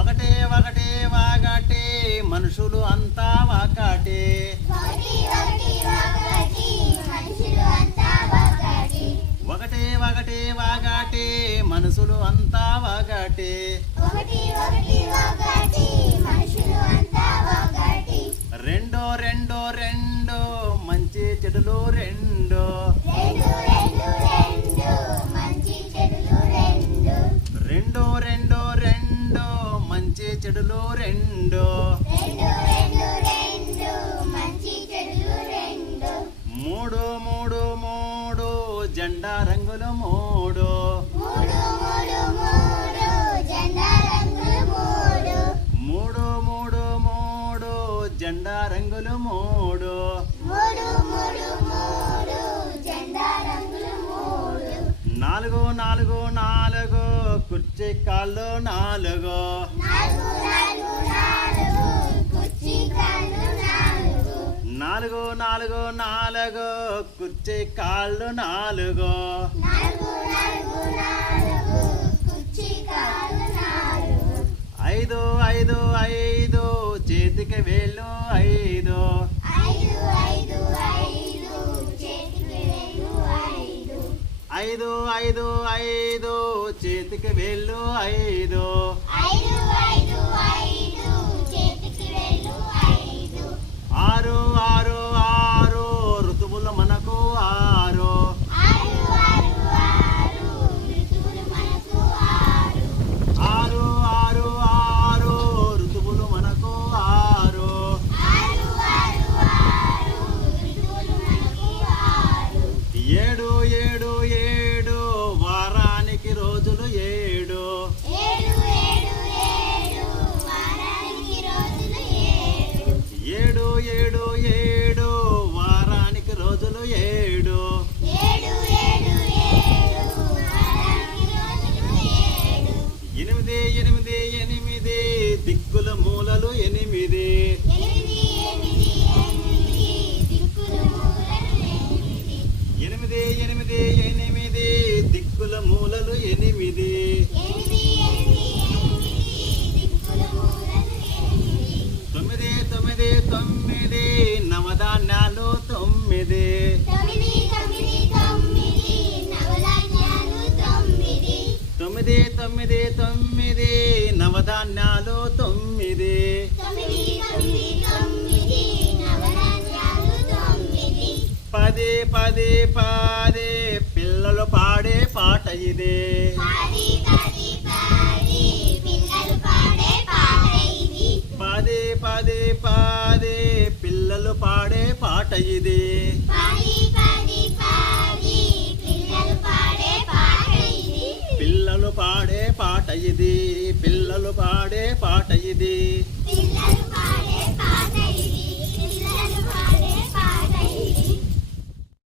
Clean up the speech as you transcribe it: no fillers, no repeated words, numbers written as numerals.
ఒకటే ఒకటే వాగటే మనుషులు అంతా ఒకటే. ఒకటే ఒకటే వాగటే మనుషులు అంతా ఒకటే. రెండో రెండో రెండో మంచి చెడులు రెండో. రెండో రెండో రెండో మంచి చెడులు రెండో. మూడు మూడు మూడు జెండా రంగులు మూడు. మూడు మూడు మూడు జెండా రంగులు మూడు. నాలుగు నాలుగు నాలుగు కుర్చీ కాళ్ళు నాలుగు. నాలుగు నాలుగు నాలుగు కుర్చీ కాళ్ళు నాలుగు. ఐదు ఐదు ఐదు చేతికి వేళ్ళు ఐదు. ఐదు ఐదు ఐదు చేతికి వేళ్ళు ఐదు. ఆరు ఆరు ఆరు ఋతువులు మనకు ఆరు. ఆరు ఆరు ఆరు ఋతువులు మనకు ఆరు. ఏడు ఏడు ఏడు వారానికి రోజులు ఏడు. ఏడు ఏడు ఏడు వారానికి రోజులు ఏడు. ఎనిమిది ఎనిమిది ఎనిమిది దిక్కుల మూలలు ఎనిమిది. ఎనిమిది ఎనిమిది ఎనిమిది దిక్కుల మూలలు ఎనిమిది. తొమ్మిది తొమ్మిది తొమ్మిది నవధాన్యాలు తొమ్మిది. తొమ్మిది తొమ్మిది తొమ్మిది నవధాన్యాలు తొమ్మిది. పది పది పది పిల్లలు పాడే పాట ఇది. పది పది పది పిల్లలు పాడే పాట ఇది. పిల్లలు పాడే పాట ఇది. పిల్లలు పాడే పాట ఇది.